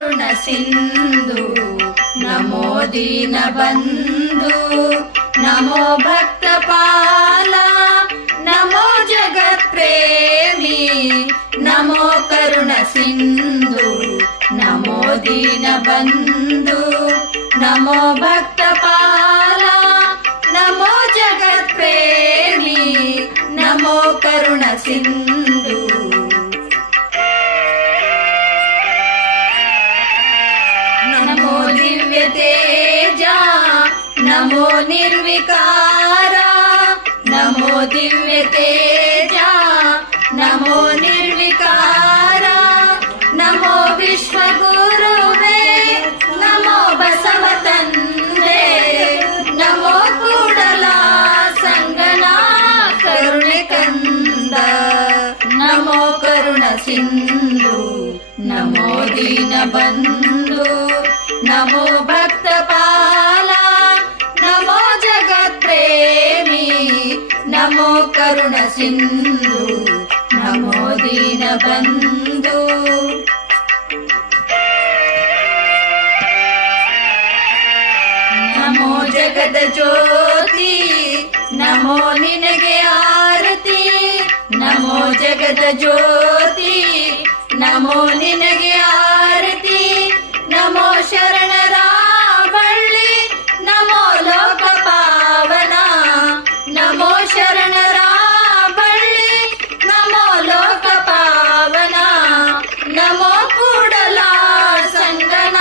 ಕರುಣ ಸಿಂಧು ನಮೋ ದೀನ ಬಂಧು ನಮೋ ಭಕ್ತ ಪಾಲ ನಮೋ ಜಗತ್ ಪ್ರೇಮಿ ನಮೋ ಕರುಣ ಸಿಂಧು ನಮೋ ದೀನ ಬಂಧು ನಮೋ ಭಕ್ತ ಪಾಲ ನಮೋ ಜಗತ್ ಪ್ರೇಮಿ ನಮೋ ಕರುಣ ಸಿಂಧು ನಮೋ ದಿವ್ಯ ತೇಜ ನಮೋ ನಿರ್ವಿಕಾರ ನಮೋ ದಿವ್ಯ ತೇಜ ನಮೋ ನಿರ್ವಿಕಾರ ನಮೋ ವಿಶ್ವಗುರುವೇ ನಮೋ ಬಸವ ತಂದೆ ನಮೋ ಕೂಡಲ ಸಂಗನ ಕರುಣೆ ಕಂದ ನಮೋ ಕರುಣ ಸಿಂಧು ನಮೋ ದೀನ ಬಂಧು ನಮೋ ಭಕ್ತ ಪಾಲ ನಮೋ ಜಗತ್ ಪ್ರೇಮಿ ನಮೋ ಕರುಣ ಸಿಂಧು ನಮೋ ದೀನ ಬಂಧು ನಮೋ ಜಗದ ಜ್ಯೋತಿ ನಮೋ ನಿನಗೆ ಆರತಿ ನಮೋ ಜಗದ ಜ್ಯೋತಿ ನಮೋ ನಿನಗೆ ಆರತಿ ನಮೋ ಶರಣರ ಬಳ್ಳಿ ನಮೋ ಲೋಕ ಪಾವನ ನಮೋ ಶರಣರ ಬಳ್ಳಿ ನಮೋ ಲೋಕ ಪಾವನ ನಮೋ ಕೂಡಲ ಸಂಗನ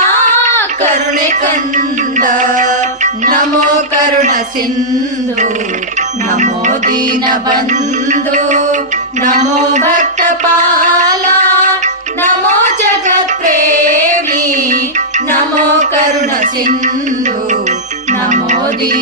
ಕರುಣೆ ಕಂದ ನಮೋ ಕರುಣ ಸಿಂಧು ನಮೋ ದೀನ ಬಂಧು ನಮೋ ಭಕ್ತ ಪಾಲ ನಮೋ ಜಗತ್ ಪ್ರೇಮಿ ನಮೋ ಕರುಣ ಸಿಂಧು ನಮೋ ದೀನ